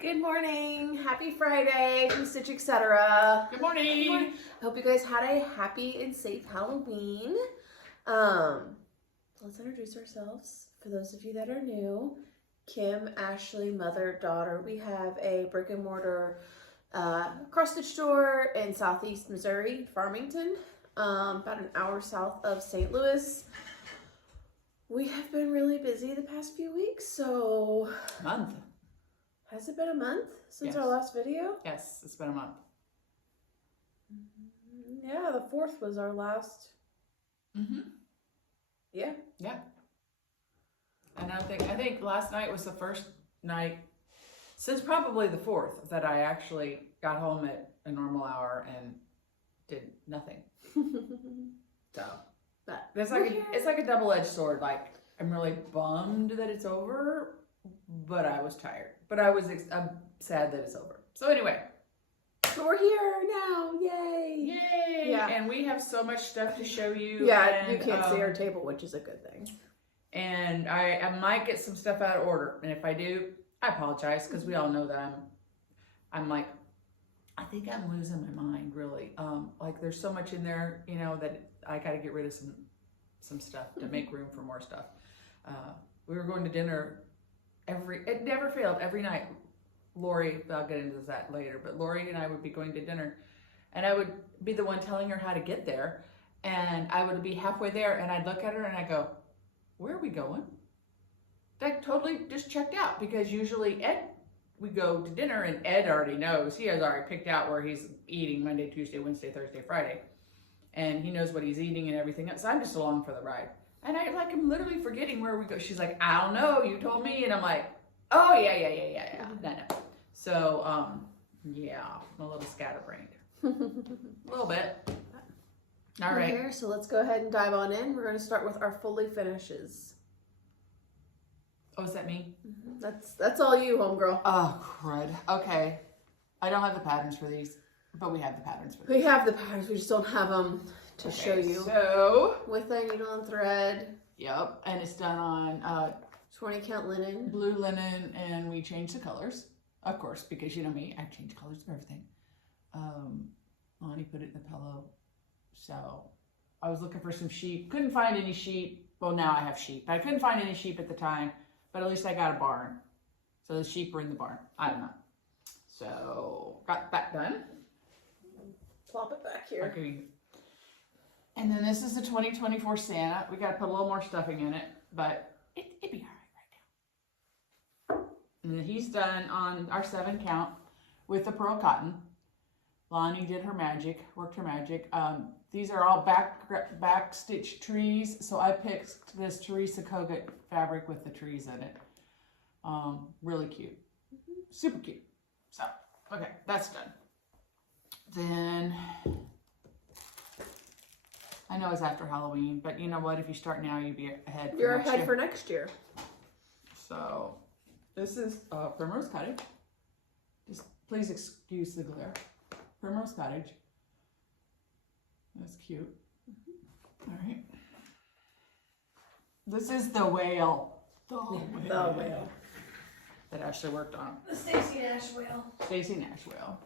Good morning. Happy Friday from Stitch Etc. Good morning. Hope you guys had a happy and safe Halloween. Let's introduce ourselves. For those of you that are new, Kim, Ashley, mother, daughter. We have a brick and mortar cross stitch store in Southeast Missouri, Farmington, about an hour south of St. Louis. We have been really busy the past few weeks, so... Month. Has it been a month since Yes. our last video? Yes, it's been a month. Yeah, the 4th was our last. Yeah. Yeah. And I think last night was the first night since probably the 4th that I actually got home at a normal hour and did nothing. So But it's like a double-edged sword. Like, I'm really bummed that it's over, but I was tired. But I'm sad that it's over. So anyway. we're here now. Yay. Yay! Yeah. And we have so much stuff to show you. Yeah, and, you can't see our table, which is a good thing. And I might get some stuff out of order. And if I do, I apologize, because we all know that I'm like, I think I'm losing my mind, really. Like, there's so much in there, you know, that I got to get rid of some stuff to make room for more stuff. We were going to dinner it never failed, every night. Lori, I'll get into that later, but Lori and I would be going to dinner, and I would be the one telling her how to get there, and I would be halfway there, and I'd look at her and I go, where are we going? That totally just checked out, because usually we go to dinner and Ed already knows. He has already picked out where he's eating Monday, Tuesday, Wednesday, Thursday, Friday. And he knows what he's eating and everything else. So I'm just along for the ride. And I'm literally forgetting where we go. She's like, I don't know, you told me. And I'm like, oh, yeah. No. So, yeah, I'm a little scatterbrained. A little bit. All right. Here, so let's go ahead and dive on in. We're going to start with our fully finishes. Oh, is that me? That's all you, homegirl. Oh, crud. Okay. I don't have the patterns for these, but we have the patterns for these. We have the patterns, we just don't have them to show you. So, With a needle and thread. yep, and it's done on 20 count linen. blue linen, and we changed the colors, of course, because you know me, I change colors for everything. Lonnie put it in the pillow. So I was looking for some sheep, couldn't find any sheep. Well, now I have sheep. I couldn't find any sheep at the time, but at least I got a barn. So the sheep were in the barn. I don't know. So got that done. Plop it back here. Okay. And then this is the 2024 Santa. We got to put a little more stuffing in it, but it'd be all right now. And then he's done on our 7 count with the pearl cotton. Lonnie did her magic, worked her magic. These are all back stitch trees. So I picked this Teresa Kogut fabric with the trees in it. Really cute. Super cute. So, okay, that's done. Then, I know it's after Halloween, but you know what? If you start now, you'll be ahead. You're ahead for next year. So, this is Primrose Cottage. Just please excuse the glare. Primrose Cottage. That's cute. All right. This is the whale. The whale. That Ashley worked on. The Stacy Nash whale. Stacy Nash whale.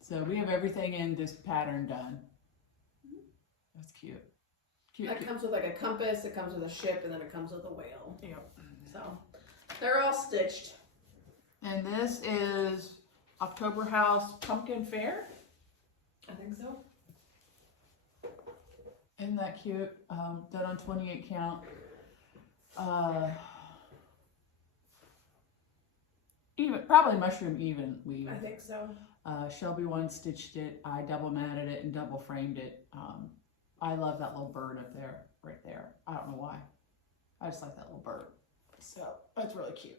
So we have everything in this pattern done. That's cute. That comes with like a compass, it comes with a ship, and then it comes with a whale. Yep. So they're all stitched. And this is October House Pumpkin Fair. I think so. Isn't that cute? Done on 28 count. Even probably mushroom even weave. I think so. Shelby one stitched it. I double matted it and double framed it. I love that little bird up there, right there. I don't know why. I just like that little bird. So that's really cute.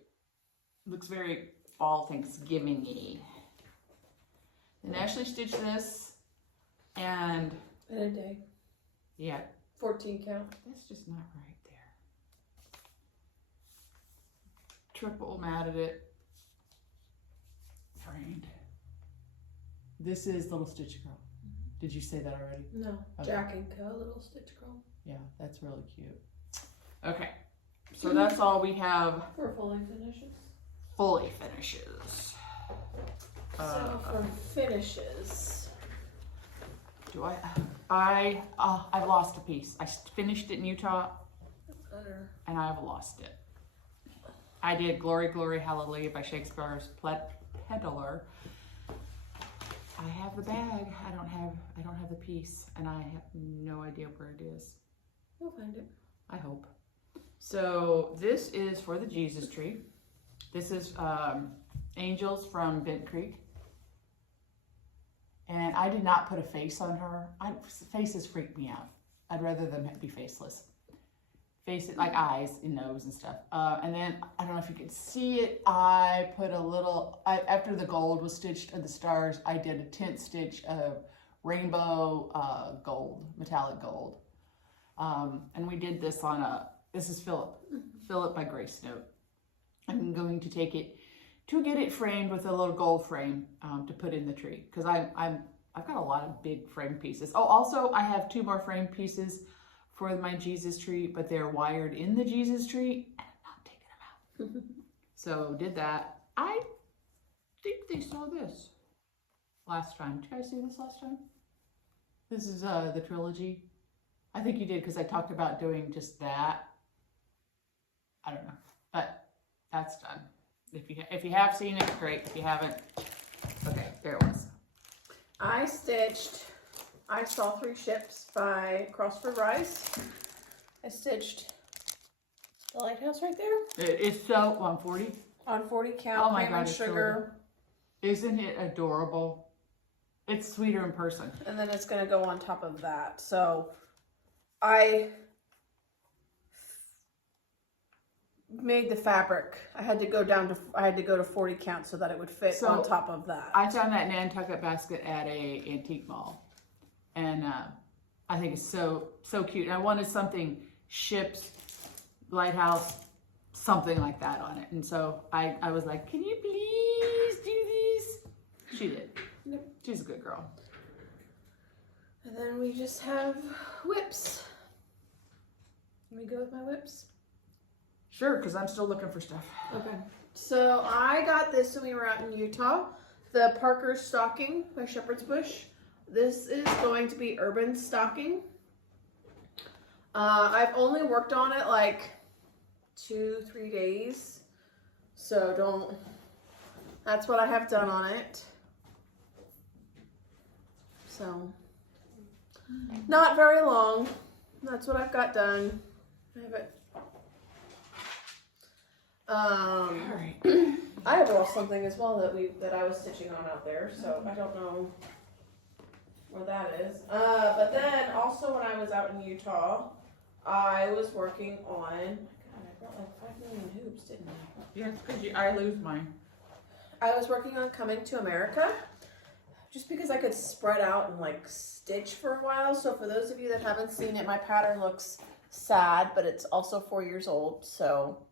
Looks very fall Thanksgiving-y. Then Ashley stitched this, and In a day. yeah, 14 count. that's just not right there. Triple matted it. Framed. This is Little Stitch Girl. Did you say that already? No. Okay. Jack and Co. Little Stitch Girl. Yeah, that's really cute. Okay, so that's all we have For fully finishes. fully finishes. So for finishes, Do I've lost a piece. I finished it in Utah, and I've lost it. I did Glory, Glory, Hallelujah by Shakespeare's Peddler. I have the bag. I don't have the piece, and I have no idea where it is. we'll find it. I hope. So this is for the Jesus tree. This is Angels from Bent Creek. And I did not put a face on her. Faces freak me out. I'd rather them be faceless. Faces, like eyes and nose and stuff. And then, I don't know if you can see it, I put a little, after the gold was stitched of the stars, I did a tint stitch of rainbow gold, metallic gold. And we did this on this is Philip by Grace Note. I'm going to take it to get it framed with a little gold frame to put in the tree, because I've got a lot of big frame pieces. Oh, also I have 2 more frame pieces for my Jesus tree, but they're wired in the Jesus tree, and I'm not taking them out. So did that. I think they saw this last time. Did you guys see this last time? This is the trilogy. I think you did, because I talked about doing just that. I don't know, but that's done. If you have seen it, great. If you haven't, okay, there it was. I saw 3 ships by Crossford Rise. I stitched the lighthouse right there. It's so on 40. On 40 count. Oh my cream God, and it's sugar. Isn't it adorable? It's sweeter in person. And then it's gonna go on top of that. So I made the fabric. I had to go to 40 count so that it would fit on top of that. I found that Nantucket basket at a antique mall, and I think it's so cute. And I wanted something ships, lighthouse, something like that on it. And so I was like, can you please do these? She did. Yep. She's a good girl. And then we just have whips. Let me go with my whips. Sure, because I'm still looking for stuff. Okay. So I got this when we were out in Utah. The Parker Stocking by Shepherd's Bush. This is going to be urban stocking. I've only worked on it like 2-3 days. So that's what I have done on it. So, not very long. That's what I've got done. I have it. I have lost something as well that I was stitching on out there, so I don't know where that is. But then also when I was out in Utah, I was working on. God, I brought like 5 million hoops, didn't I? Yeah, it's because I lose mine. I was working on Coming to America, just because I could spread out and like stitch for a while. So for those of you that haven't seen it, my pattern looks sad, but it's also 4 years old, so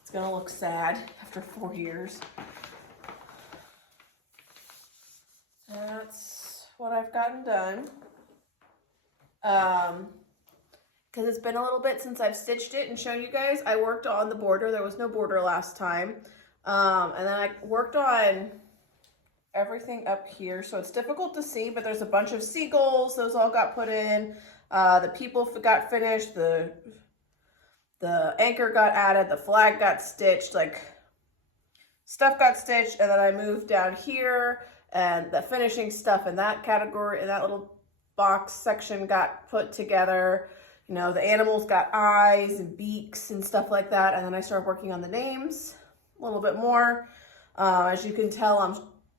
it's gonna look sad after 4 years. That's what I've gotten done. Because it's been a little bit since I've stitched it and shown you guys. I worked on the border. There was no border last time. And then I worked on everything up here. So it's difficult to see, but there's a bunch of seagulls. Those all got put in. The people got finished. The anchor got added. The flag got stitched. Like, stuff got stitched. And then I moved down here. And the finishing stuff in that category, in that little box section, got put together. You know, the animals got eyes and beaks and stuff like that. And then I started working on the names a little bit more. As you can tell, I'm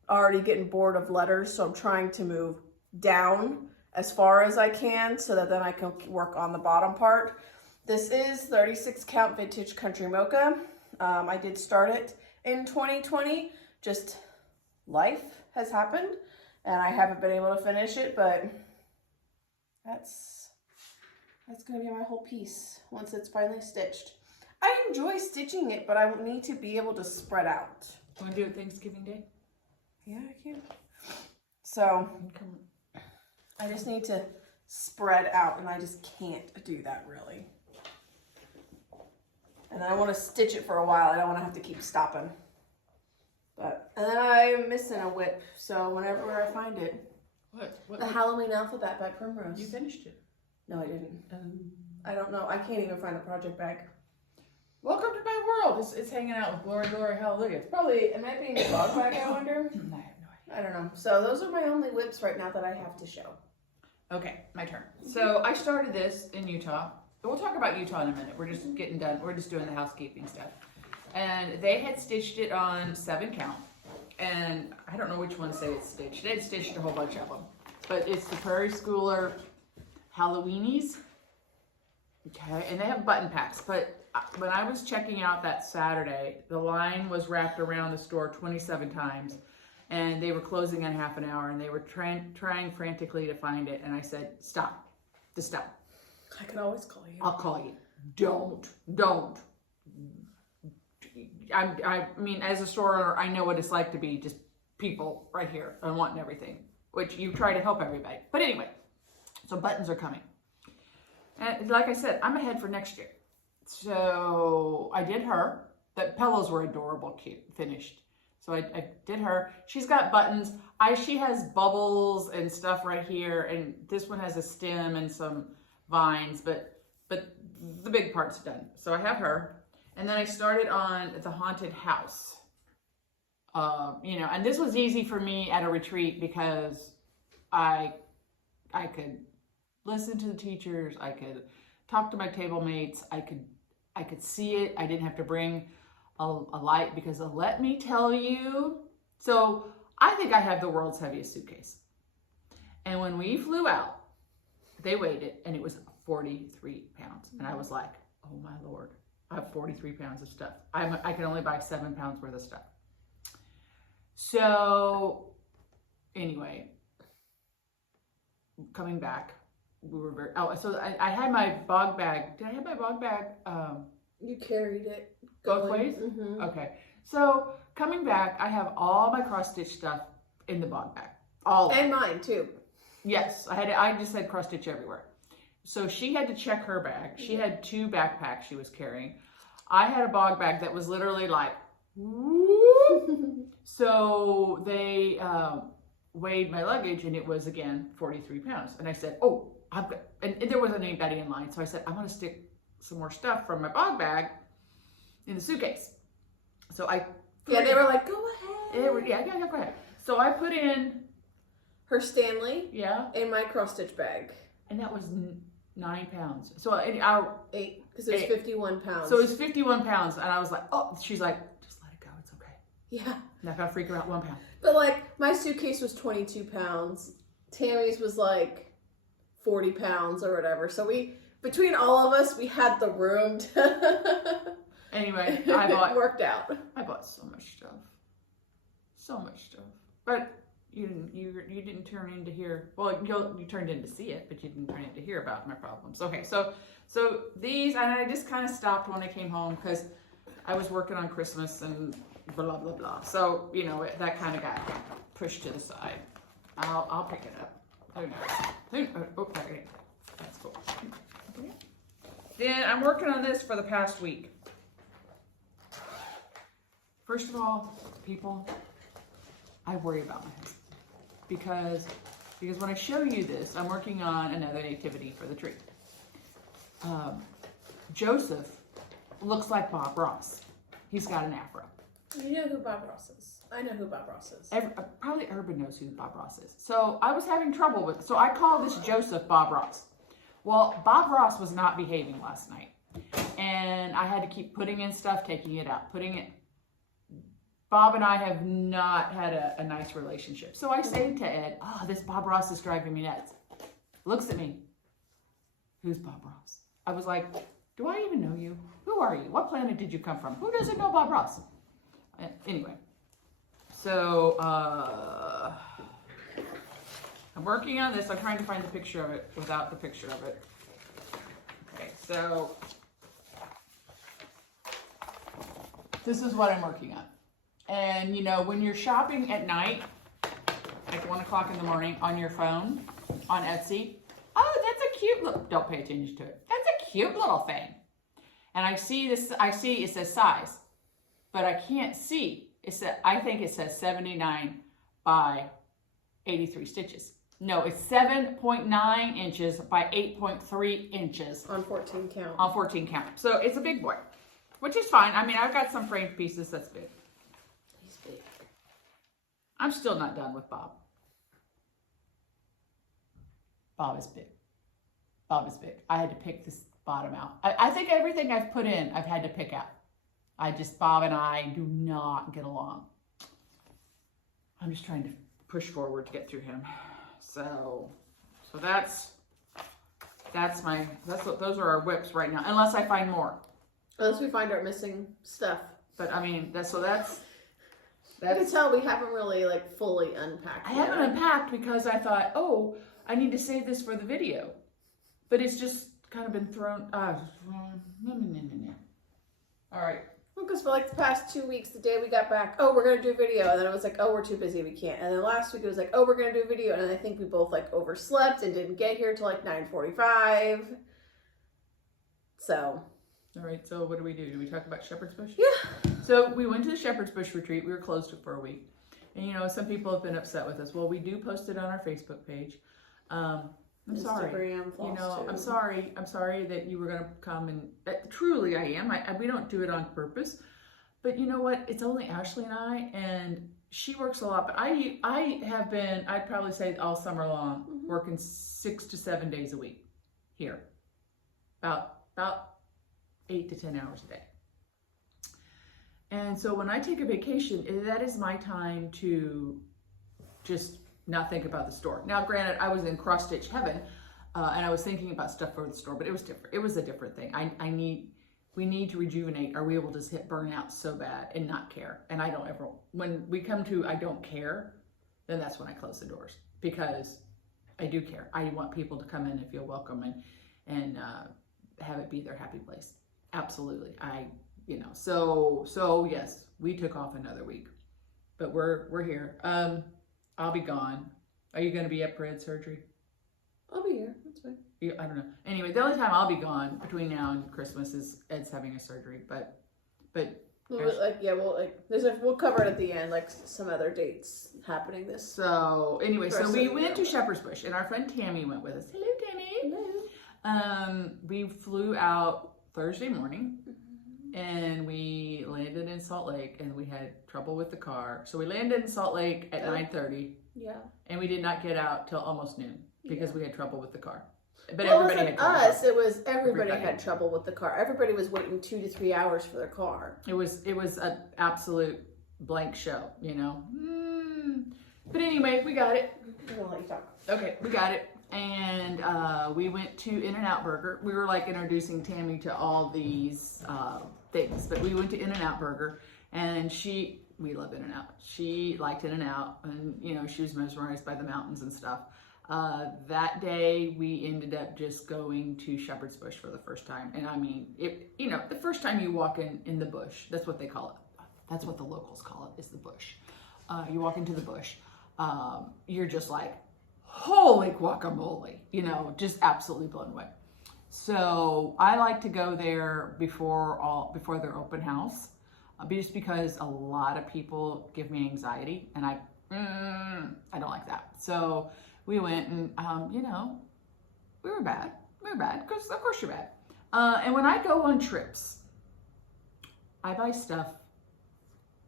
already getting bored of letters, so I'm trying to move down as far as I can so that then I can work on the bottom part. This is 36 count vintage country mocha. I did start it in 2020. Just life has happened and I haven't been able to finish it, but that's going to be my whole piece once it's finally stitched. I enjoy stitching it, but I need to be able to spread out. Want to do it Thanksgiving Day? Yeah, I can. So I just need to spread out, and I just can't do that really. And I want to stitch it for a while. I don't want to have to keep stopping. And then I'm missing a whip, so whenever I find it. What? The Halloween Alphabet by Primrose. You finished it. No, I didn't. I don't know. I can't even find a project bag. Welcome to my world. It's hanging out with Glory, Glory, Hallelujah. It's probably, it might be in the dog bag, I wonder. I have no idea. I don't know. So those are my only whips right now that I have to show. Okay, my turn. So I started this in Utah. We'll talk about Utah in a minute. We're just getting done. We're just doing the housekeeping stuff. And they had stitched it on 7 count. And I don't know which ones they had stitched. They had stitched a whole bunch of them. But it's the Prairie Schooler Halloweenies. Okay, and they have button packs. But when I was checking out that Saturday, the line was wrapped around the store 27 times. And they were closing in half an hour. And they were trying frantically to find it. And I said, stop. Just stop. I can always call you. I'll call you. Don't. I mean, as a store owner, I know what it's like to be just people right here and wanting everything, which you try to help everybody. But anyway, so buttons are coming. And like I said, I'm ahead for next year. So I did her. The pillows were adorable, cute, finished. So I did her. She's got buttons. She has bubbles and stuff right here. And this one has a stem and some vines, but the big part's done. So I have her. And then I started on the haunted house. And this was easy for me at a retreat because I could listen to the teachers, I could talk to my table mates, I could see it. I didn't have to bring a light because let me tell you. So I think I have the world's heaviest suitcase. And when we flew out, they weighed it and it was 43 pounds. And I was like, oh my Lord. I have 43 pounds of stuff. I can only buy 7 pounds worth of stuff. So anyway, coming back, we were very, so I had my bog bag. Did I have my bog bag? You carried it. Both ways? Mm-hmm. Okay. So coming back, I have all my cross stitch stuff in the bog bag. All and mine too. Yes, I just had cross stitch everywhere. So she had to check her bag. She had 2 backpacks she was carrying. I had a bog bag that was literally like, whoop. So they weighed my luggage and it was again 43 pounds. And I said, oh, I've got, and there wasn't anybody in line. So I said, I'm going to stick some more stuff from my bog bag in the suitcase. So they were like, go ahead. Go ahead. So I put in her Stanley. Yeah. In my cross stitch bag. And that was 9 pounds. So 8, because it was 51 pounds. So it was 51 pounds. And I was like, oh, she's like, just let it go. It's okay. Yeah. Not gonna freak her out 1 pound. But like, my suitcase was 22 pounds. Tammy's was like 40 pounds or whatever. So between all of us, we had the room to... Anyway, it worked out. I bought so much stuff. But you didn't turn in to hear. Well, you turned in to see it, but you didn't turn in to hear about my problems. Okay, so these, and I just kind of stopped when I came home because I was working on Christmas and blah blah blah. So that kind of got pushed to the side. I'll pick it up. Who knows? Okay, that's cool. Then I'm working on this for the past week. First of all, people, I worry about my husband because when I show you this, I'm working on another nativity for the tree. Joseph looks like Bob Ross. He's got an afro. You know who Bob Ross is. I know who Bob Ross is. Probably Urban knows who Bob Ross is. So I was having trouble with it. So I call this Joseph Bob Ross. Well, Bob Ross was not behaving last night. And I had to keep putting in stuff, taking it out, putting it. Bob and I have not had a nice relationship. So I say to Ed, oh, this Bob Ross is driving me nuts. Looks at me. Who's Bob Ross? I was like, do I even know you? Who are you? What planet did you come from? Who doesn't know Bob Ross? Anyway, so I'm working on this. I'm trying to find the picture of it without the picture of it. Okay, so this is what I'm working on. And when you're shopping at night, like 1 o'clock in the morning on your phone, on Etsy, oh, that's a cute look. Don't pay attention to it. That's a cute little thing. And I see this, it says size, but I can't see. I think it says 79 by 83 stitches. No, it's 7.9 inches by 8.3 inches. On 14 count. On 14 count. So it's a big boy, which is fine. I mean, I've got some framed pieces that's big. He's big. I'm still not done with Bob. Bob is big. Bob is big. I had to pick this bottom out. I think everything I've put in, I've had to pick out. Bob and I do not get along. I'm just trying to push forward to get through him. So those are our whips right now, unless I find more. Unless we find our missing stuff. But I mean, that's You can tell we haven't really like fully unpacked. I haven't unpacked because I thought, oh, I need to save this for the video, but it's just kind of been thrown. All right. Because for like the past 2 weeks, the day we got back, oh, we're gonna do a video, and then it was like, oh, we're too busy, we can't. And then last week it was like, oh, we're gonna do a video, and I think we both like overslept and didn't get here till like 9:45. So. All right. So what do we do? Do we talk about Shepherd's Bush? Yeah. So we went to the Shepherd's Bush retreat. We were closed for a week, and you know, some people have been upset with us. Well, we do post it on our Facebook page. I'm sorry. Instagram, You know, I'm Flosstube. I'm sorry that you were going to come and truly I am. We don't do it on purpose. But you know what? It's only Ashley and I, and she works a lot. But I have been, I'd probably say all summer long, working 6 to 7 days a week here. About 8 to 10 hours a day. And so when I take a vacation, that is my time to just not think about the store. Now, granted, I was in cross-stitch heaven, and I was thinking about stuff for the store, but it was different. It was a different thing. We need to rejuvenate, or we will just hit burnout so bad and not care. And I don't ever, when we come to I don't care, then that's when I close the doors, because I do care. I want people to come in and feel welcome and have it be their happy place. Absolutely. So yes, we took off another week, but we're here. I'll be gone. Are you going to be at Fred's surgery? I'll be here. That's fine. I don't know. Anyway, the only time I'll be gone between now and Christmas is Ed's having a surgery. But we'll cover it at the end, like some other dates happening this. So anyway, so we went to Shepherd's Bush, and our friend Tammy went with us. Hello, Tammy. Hello. We flew out Thursday morning. And we landed in Salt Lake, and we had trouble with the car. So we landed in Salt Lake at 9:30. Yeah. And we did not get out till almost noon because we had trouble with the car. But well, everybody it wasn't had trouble. us. It was everybody had trouble with the car. Everybody was waiting 2 to 3 hours for their car. It was an absolute blank show, you know. But anyway, we got it. I'm gonna let you talk. Okay, we got it. And we went to In-N-Out Burger. We were like introducing Tammy to all these things, but we went to In-N-Out Burger, and we love In-N-Out. She liked In-N-Out, and you know, she was mesmerized by the mountains and stuff. That day we ended up just going to Shepherd's Bush for the first time. And I mean, the first time you walk in the bush, that's what they call it. That's what the locals call it, is the bush. You walk into the bush, you're just like, holy guacamole, you know, just absolutely blown away. So I like to go there before their open house, just because a lot of people give me anxiety, and I don't like that. So we went, and we were bad, because of course you're bad. And when I go on trips, I buy stuff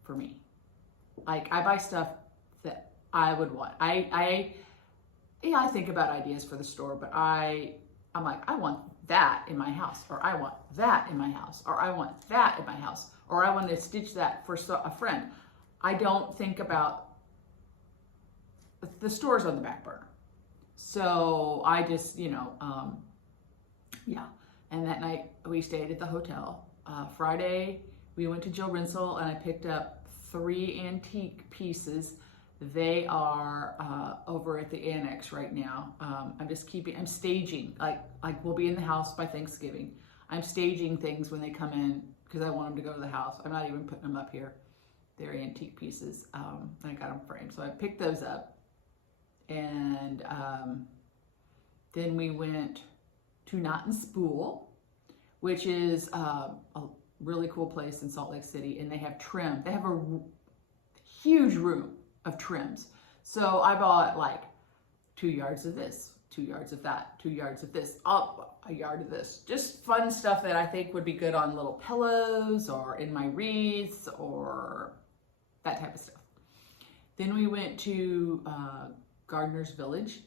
for me. Like, I buy stuff that I would want. I think about ideas for the store, but I'm like, I want that in my house, or I want that in my house, or I want that in my house, or I want to stitch that for a friend. I don't think about the stores on the back burner. So I just, And that night we stayed at the hotel. Friday we went to Jill Rinsel, and I picked up 3 antique pieces. They are over at the annex right now. I'm staging, like we'll be in the house by Thanksgiving. I'm staging things when they come in, because I want them to go to the house. I'm not even putting them up here. They're antique pieces. I got them framed. So I picked those up. And then we went to Knot and Spool, which is a really cool place in Salt Lake City, and they have trim. They have a huge room of trims. So I bought like 2 yards of this, 2 yards of that, 2 yards of this, up a yard of this. Just fun stuff that I think would be good on little pillows or in my wreaths or that type of stuff. Then we went to Gardener's Village,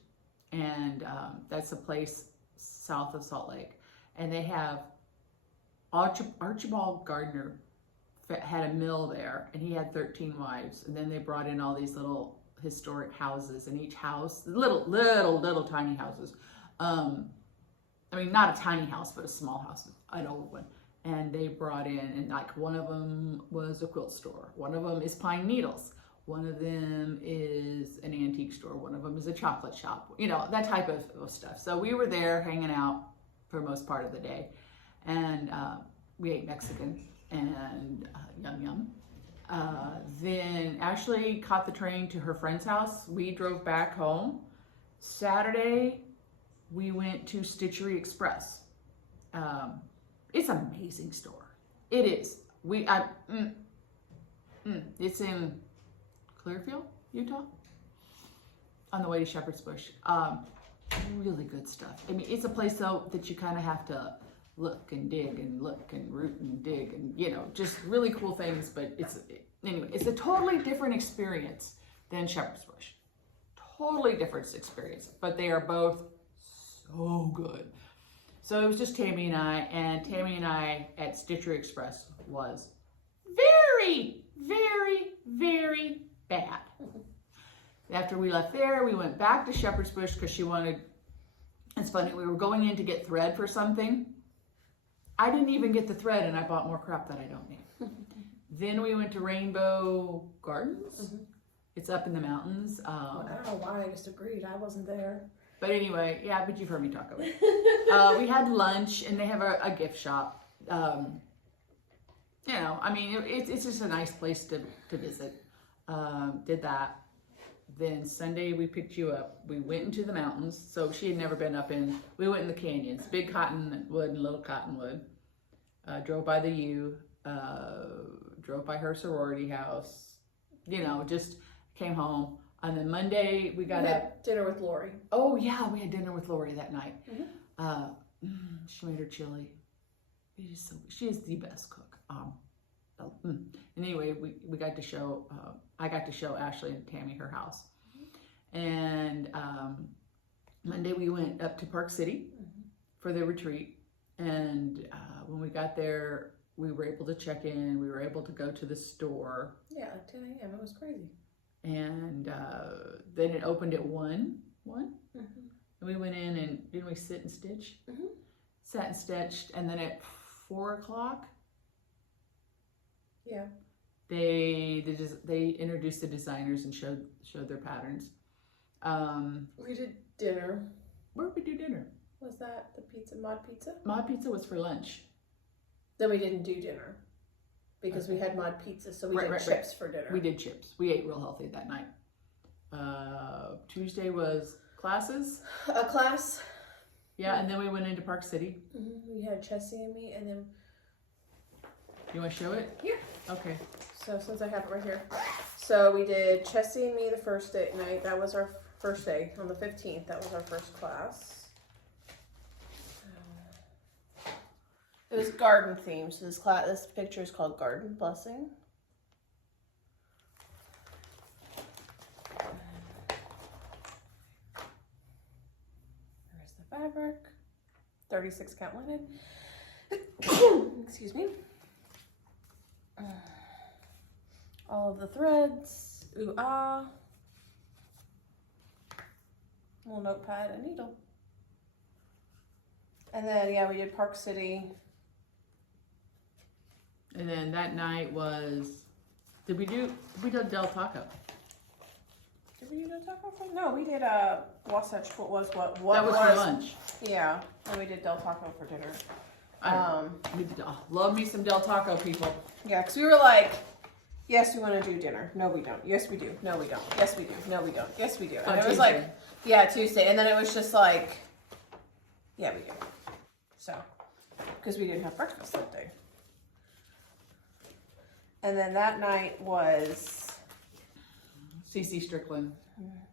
and that's a place south of Salt Lake. And they have Archibald Gardner had a mill there, and he had 13 wives. And then they brought in all these little historic houses, and each house, little tiny houses. I mean, not a tiny house, but a small house, an old one. And they brought in, and like one of them was a quilt store. One of them is pine needles. One of them is an antique store. One of them is a chocolate shop, you know, that type of stuff. So we were there hanging out for most part of the day, and we ate Mexican and yum. Then Ashley caught the train to her friend's house. We drove back home. Saturday, we went to Stitchery Express. It's an amazing store. It is. It's in Clearfield, Utah, on the way to Shepherd's Bush. Really good stuff. I mean, it's a place though that you kind of have to look and dig and look and root and dig and, you know, just really cool things. But anyway, it's a totally different experience than Shepherd's Bush. Totally different experience, but they are both so good. So it was just Tammy and I at Stitchery Express was very, very, very bad. After we left there, we went back to Shepherd's Bush because she wanted, it's funny, we were going in to get thread for something. I didn't even get the thread, and I bought more crap that I don't need. Then we went to Rainbow Gardens. It's up in the mountains. I don't know why, I just agreed. I wasn't there. But anyway, yeah, but you've heard me talk about it. We had lunch, and they have a gift shop. You know, I mean, it's just a nice place to visit. Did that. Then Sunday we picked you up. We went into the mountains. So she had never been up in, we went in the canyons, Big Cottonwood and Little Cottonwood. Drove by the U, drove by her sorority house, you know, just came home. And then Monday we got up. Dinner with Lori. Oh yeah, we had dinner with Lori that night. She made her chili. She is the best cook. And anyway, we got to show, I got to show Ashley and Tammy her house. And Monday we went up to Park City for the retreat. And when we got there, we were able to check in. We were able to go to the store. Yeah, at 10 a.m. It was crazy. And then it opened at 1. And we went in and didn't we sit and stitch? Sat and stitched. And then at 4 o'clock, yeah, they introduced the designers and showed their patterns. We did dinner. Where did we do dinner? Was that the pizza, Mod Pizza? Mod Pizza was for lunch. Then we didn't do dinner because we had Mod Pizza, so we did chips for dinner. We did chips. We ate real healthy that night. Tuesday was classes. A class. Yeah, and then we went into Park City. We had Chessie and me, and then. You want to show it? Yeah. Okay. So since I have it right here. So we did Chessie and me the first night. That was our first day on the 15th. That was our first class. It was garden themed. So this picture is called Garden Blessing. There's the fabric. 36 count linen. Excuse me. All of the threads, ooh ah, little notepad and needle. And then yeah, we did Park City. And then that night was, we did Del Taco. Did we do Del Taco? No, we did Wasatch. What was that was for lunch. Yeah, and we did Del Taco for dinner. Love me some Del Taco, people. Yeah, because we were like, yes, we want to do dinner. No, we don't. Yes, we do. No, we don't. Yes, we do. No, we don't. Yes, we do. And it was like, yeah, Tuesday. And then it was just like, yeah, we do. So, because we didn't have breakfast that day. And then that night was, CC Strickland,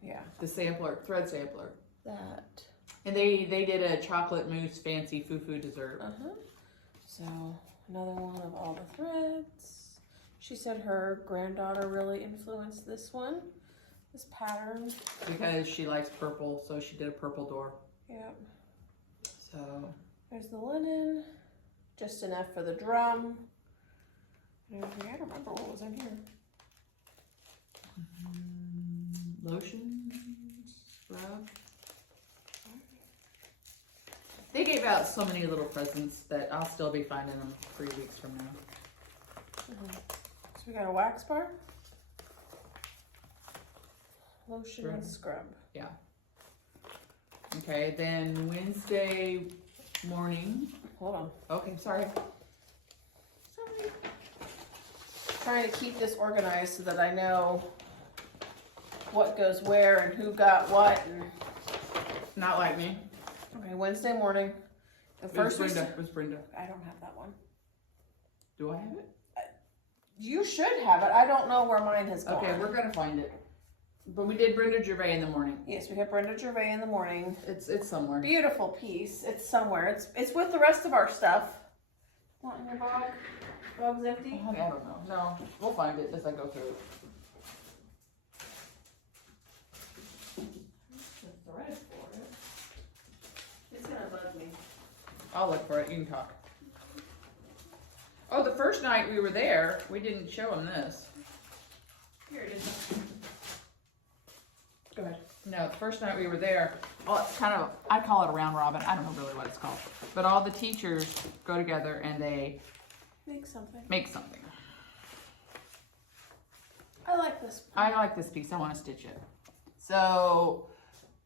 yeah, the sampler, thread sampler. that. And they did a chocolate mousse fancy foo-foo dessert. So another one of all the threads. She said her granddaughter really influenced this one, this pattern. Because she likes purple, so she did a purple door. Yep. So There's the linen, just enough for the drum. I don't remember what was in here. Lotion, scrub. They gave out so many little presents that I'll still be finding them 3 weeks from now. So we got a wax bar, lotion, and scrub. Yeah. Okay, then Wednesday morning. Hold on. Okay, sorry. Trying to keep this organized so that I know what goes where and who got what. And Not like me. okay, Wednesday morning. The first Where's Brenda? I don't have that one. Do I have it? You should have it. I don't know where mine has gone. Okay, we're gonna find it. But we did Brenda Gervais in the morning. Yes, we have Brenda Gervais in the morning. It's somewhere. Beautiful piece. It's somewhere. It's with the rest of our stuff. Not in your bag. Bag's empty. I don't know. No, we'll find it as I go through it. The thread for it. It's gonna bug me. I'll look for it. You can talk. Oh, the first night we were there, we didn't show them this. Here it is. Go ahead. No, the first night we were there, well, it's kind of, I call it a round robin. I don't know really what it's called. But all the teachers go together and they Make something. make something. I like this. I like this piece. I want to stitch it. So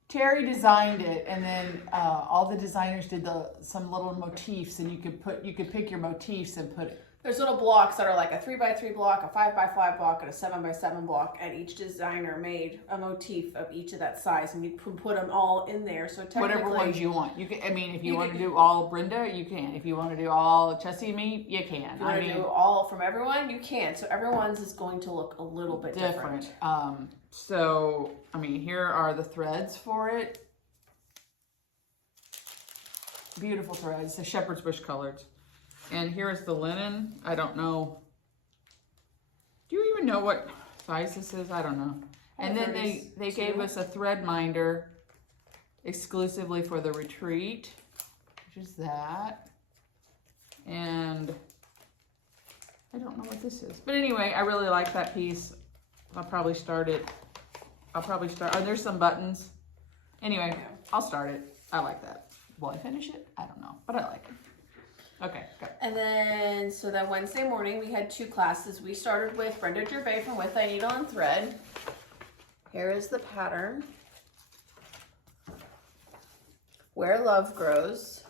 Terry designed it, and then all the designers did some little motifs, and you could pick your motifs and put it. There's little blocks that are like a 3x3 block, a 5x5 block, and a 7x7 block, and each designer made a motif of each of that size, and you put them all in there. So technically, Whatever ones you want. You can. I mean, if you want to do all Brenda, you can. If you want to do all Chessie and me, you can. If you want to do all from everyone, you can. So everyone's is going to look a little bit different. So I mean, here are the threads for it. Beautiful threads, the shepherd's bush colors. And here's the linen. I don't know. Do you even know what size this is? I don't know. And then they gave us a thread minder exclusively for the retreat, which is that. And I don't know what this is. But anyway, I really like that piece. I'll probably start it. Oh, there's some buttons. Anyway, I'll start it. I like that. Will I finish it? I don't know, but I like it. Okay, good. And then, so that Wednesday morning, we had 2 classes. We started with Brenda Gervais from With Thy Needle and Thread. Here is the pattern. Where Love Grows.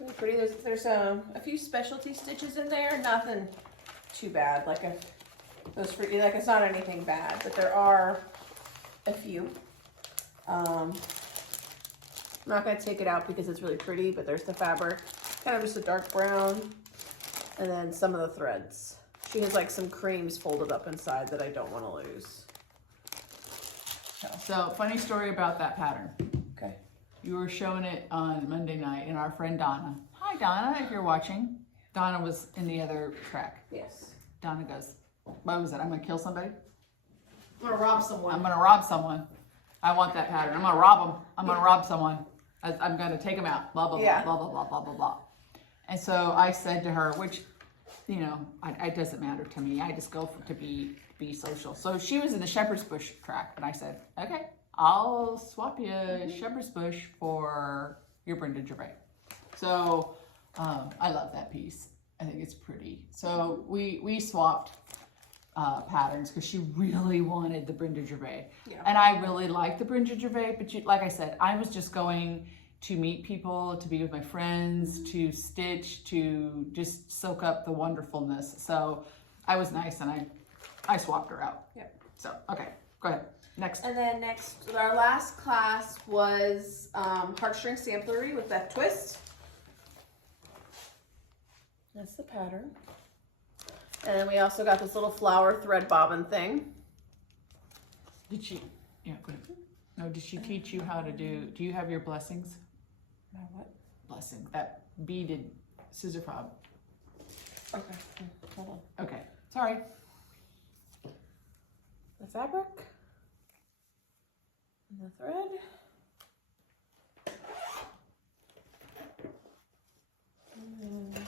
Really pretty. There's a few specialty stitches in there. Nothing too bad. Like it's not anything bad, but there are a few. I'm not going to take it out because it's really pretty, but there's the fabric. Kind of just a dark brown. And then some of the threads. She has like some creams folded up inside that I don't want to lose. So, funny story about that pattern. Okay. You were showing it on Monday night, and our friend Donna. Hi, Donna, if you're watching. Donna was in the other track. Yes. Donna goes, what was it? I'm going to kill somebody? I'm going to rob someone. I'm going to rob someone. I want that pattern. I'm going to rob them. I'm going to rob someone. I'm going to take them out. Blah, blah, blah, blah, blah, blah, blah, blah, blah. And so I said to her, which, you know, it doesn't matter to me. I just go to be social. So she was in the shepherd's bush track. And I said, okay, I'll swap you shepherd's bush for your Brenda Gervais. So I love that piece. I think it's pretty. So we swapped patterns because she really wanted the Brenda Gervais. Yeah. And I really like the Brenda Gervais, but like I said, I was just going to meet people, to be with my friends, to stitch, to just soak up the wonderfulness. So I was nice and I swapped her out. Yep. So, okay, go ahead. Next. And then our last class was Heartstring Samplery with that twist. That's the pattern. And then we also got this little flower thread bobbin thing. Did she? Yeah. Go ahead. No. Did she teach you how to do? Do you have your blessings? My what? Blessing. That beaded scissor fob. Okay. Hold on. Okay. Sorry. The fabric. And the thread. And then,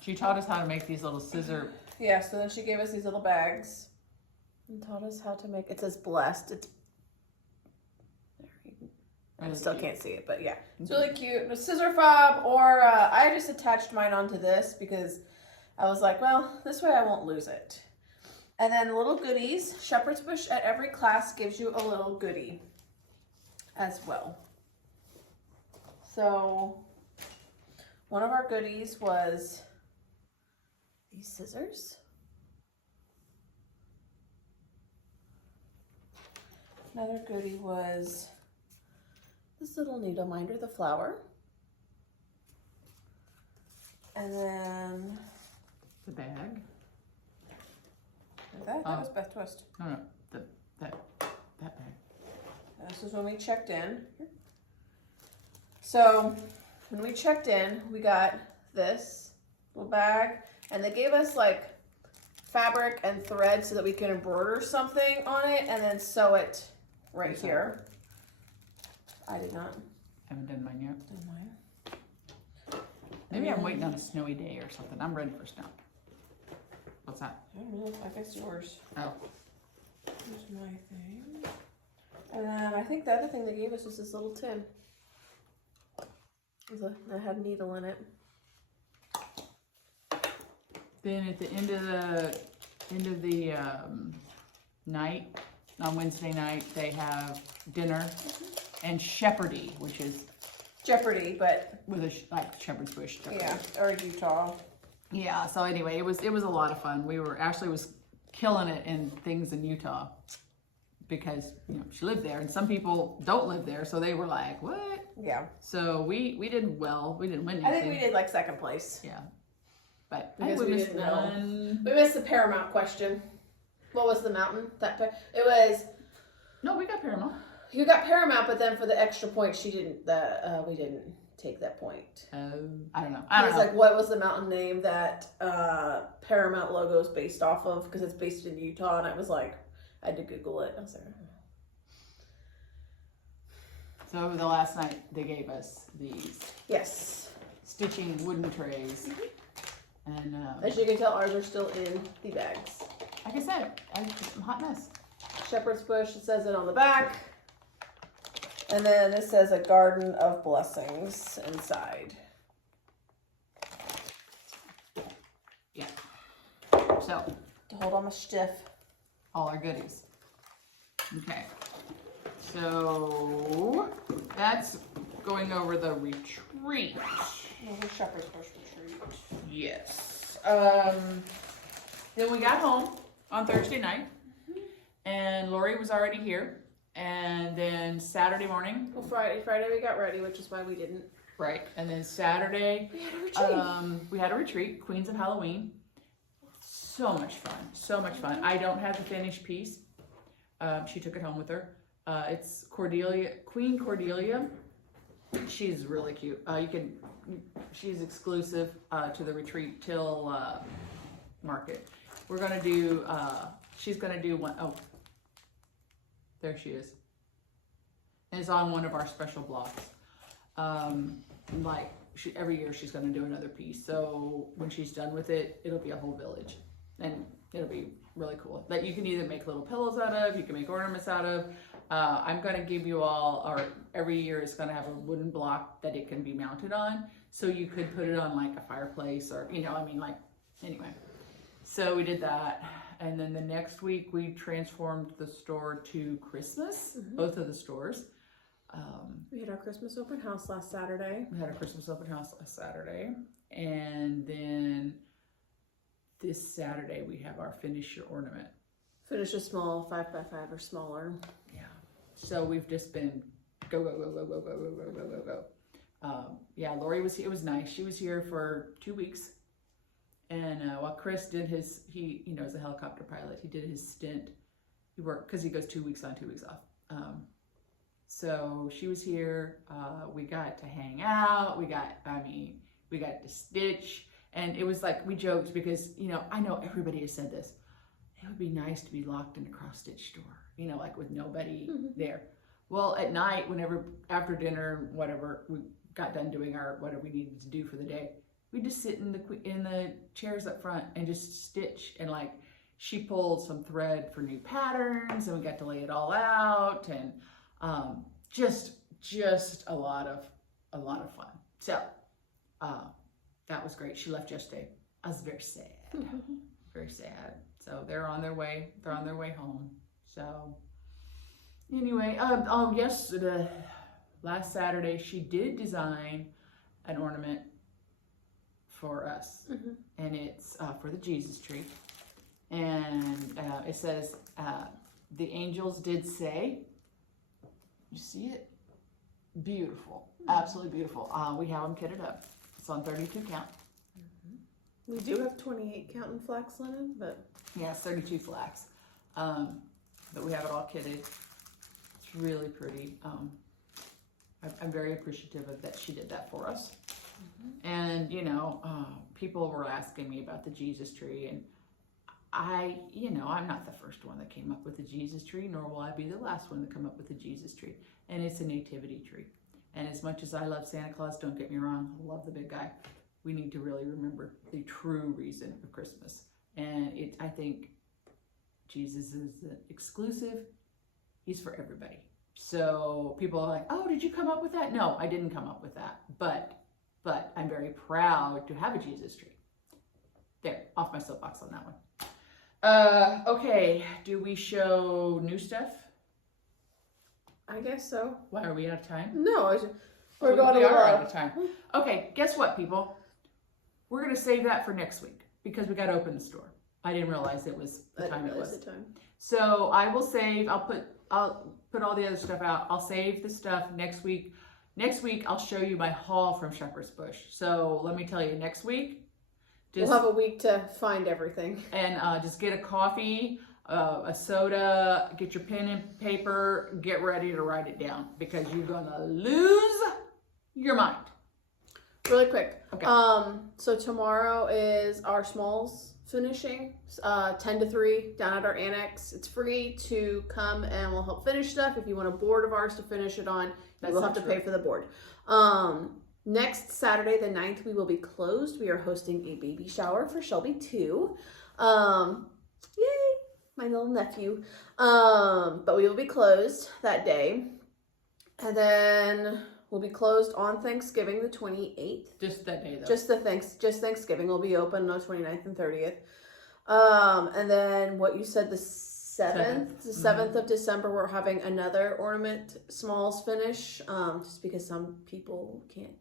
She taught us how to make these little scissor. yeah, so then she gave us these little bags and taught us how to make, it says blessed. It's, I still can't see it, but yeah. It's really cute. A scissor fob, or I just attached mine onto this because I was like, well, this way I won't lose it. And then little goodies. Shepherd's Bush at every class gives you a little goodie as well. So one of our goodies was these scissors. Another goodie was this little needle minder, the flower. And then The bag. that was Beth Twist. No, that bag. This is when we checked in. So when we checked in, we got this little bag, and they gave us like fabric and thread so that we can embroider something on it and then sew it right here. I did not Haven't done mine yet. do mine. Maybe I'm waiting on a snowy day or something. I'm ready for snow. What's that? I don't know. I guess yours. Oh. Here's my thing. And then I think the other thing they gave us was this little tin. That had a needle in it. Then at the end of the night, on Wednesday night, they have dinner and Shepherdie, which is Jeopardy, but with a like Shepherd's Bush. Jeopardy. yeah, or Utah. Yeah. So anyway, it was a lot of fun. Ashley was killing it in things in Utah because she lived there, and some people don't live there, so they were like, "What?" Yeah. So we did well. We didn't win anything. I think we did like second place. Yeah. But Because we we missed didn't know. one. We missed the Paramount question. What was the mountain? It was. No, we got Paramount. You got Paramount, but then for the extra point, she didn't. We didn't take that point. I don't know. It was like, what was the mountain name that Paramount logo is based off of? Because it's based in Utah, and I was like, I had to Google it. I was like, So over the last night, they gave us these yes. stitching wooden trays, and As you can tell, ours are still in the bags. like I said, I'm a hot mess. Shepherd's Bush, it says it on the back. And then it says a garden of blessings inside. Yeah. So To hold on my stiff. all our goodies. Okay. So that's going over the retreat. The Shepherd's Bush retreat. Yes. Then we got home on Thursday night, and Lori was already here. And then Saturday morning, Well, Friday we got ready, which is why we didn't. right? And then Saturday, We had a retreat. we had a retreat, Queens of Halloween. So much fun, so much fun. I don't have the finished piece. She took it home with her. It's Queen Cordelia. She's really cute. She's exclusive to the retreat till market. We're gonna do. She's gonna do one. Oh, there she is. And it's on one of our special blocks. Every year she's gonna do another piece. So when she's done with it, it'll be a whole village, and it'll be really cool. That you can either make little pillows out of, you can make ornaments out of. I'm gonna give you all, every year is gonna have a wooden block that it can be mounted on. So you could put it on like a fireplace or, anyway. So we did that. And then the next week we transformed the store to Christmas, both of the stores. We had our Christmas open house last Saturday. We had a Christmas open house last Saturday. And then this Saturday we have our Finish Your Ornament. Finish a small 5x5 or smaller. Yeah. So we've just been go. Yeah, Lori was here. It was nice. She was here for 2 weeks. And while Chris did he is a helicopter pilot. He did his stint. He worked because he goes 2 weeks on, 2 weeks off. So she was here. We got to hang out. We got to stitch. And it was like, we joked because, I know everybody has said this. It would be nice to be locked in a cross-stitch store, like with nobody there. Well, at night, after dinner, whatever, we got done doing whatever we needed to do for the day, we just sit in the chairs up front and just stitch. And like, she pulled some thread for new patterns, and we got to lay it all out, and just a lot of fun. So that was great. She left yesterday. I was very sad, very sad. So they're on their way home. So anyway, last Saturday, she did design an ornament for us, and it's for the Jesus tree. And it says, the angels did say, you see it? Beautiful, absolutely beautiful. We have them kitted up. It's on 32 count. We do have 28 count in flax linen, but yeah, it's 32 flax. But we have it all kitted. It's really pretty. I'm very appreciative of that she did that for us. And people were asking me about the Jesus tree, and I'm not the first one that came up with the Jesus tree, nor will I be the last one to come up with the Jesus tree. And it's a nativity tree. And as much as I love Santa Claus, don't get me wrong, I love the big guy. We need to really remember the true reason of Christmas. And I think Jesus is exclusive. He's for everybody. So people are like, oh, did you come up with that? No, I didn't come up with that. But I'm very proud to have a Jesus tree. There, off my soapbox on that one. Okay, do we show new stuff? I guess so. Why, are we out of time? No, we are out of time. Okay, guess what, people? We're going to save that for next week because we got to open the store. I didn't realize it was the time it was. So I will save, I'll put all the other stuff out. I'll save the stuff next week. Next week, I'll show you my haul from Shepherd's Bush. So let me tell you, next week, we'll have a week to find everything. And just get a coffee, a soda, get your pen and paper, get ready to write it down because you're going to lose your mind. Really quick. Okay. So tomorrow is our smalls finishing, 10 to 3 down at our annex. It's free to come and we'll help finish stuff. If you want a board of ours to finish it on, you will have to pay for the board. Next Saturday, the 9th, we will be closed. We are hosting a baby shower for Shelby 2. Yay, my little nephew. But we will be closed that day. And then we'll be closed on Thanksgiving, the 28th. Just that day, though. Just Thanksgiving. We'll be open on the 29th and 30th. And then what you said, the 7th. The 7th of December, we're having another ornament smalls finish. Just because some people can't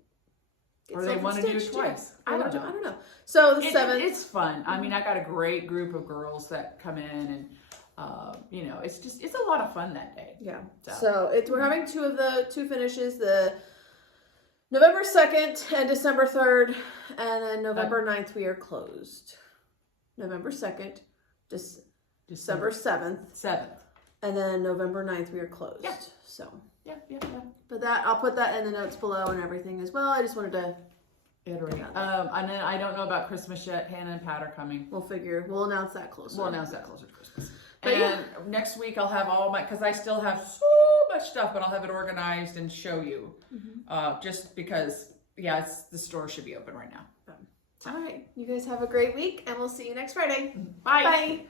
get or they want to do it twice. I don't know. So the 7th. It's fun. I mean, I got a great group of girls that come in and it's a lot of fun that day. Yeah. So we're having two finishes, the November 2nd and December 3rd, and then November 9th we are closed. November 2nd, December 7th, and then November 9th we are closed. Yeah. So yeah. But I'll put that in the notes below and everything as well. I just wanted to iterate. And then I don't know about Christmas yet. Hannah and Pat are coming. We'll announce that closer. We'll announce that closer to Christmas. But and next week I'll have all because I still have so much stuff, but I'll have it organized and show you. Just because, the store should be open right now. All right. You guys have a great week, and we'll see you next Friday. Bye. Bye.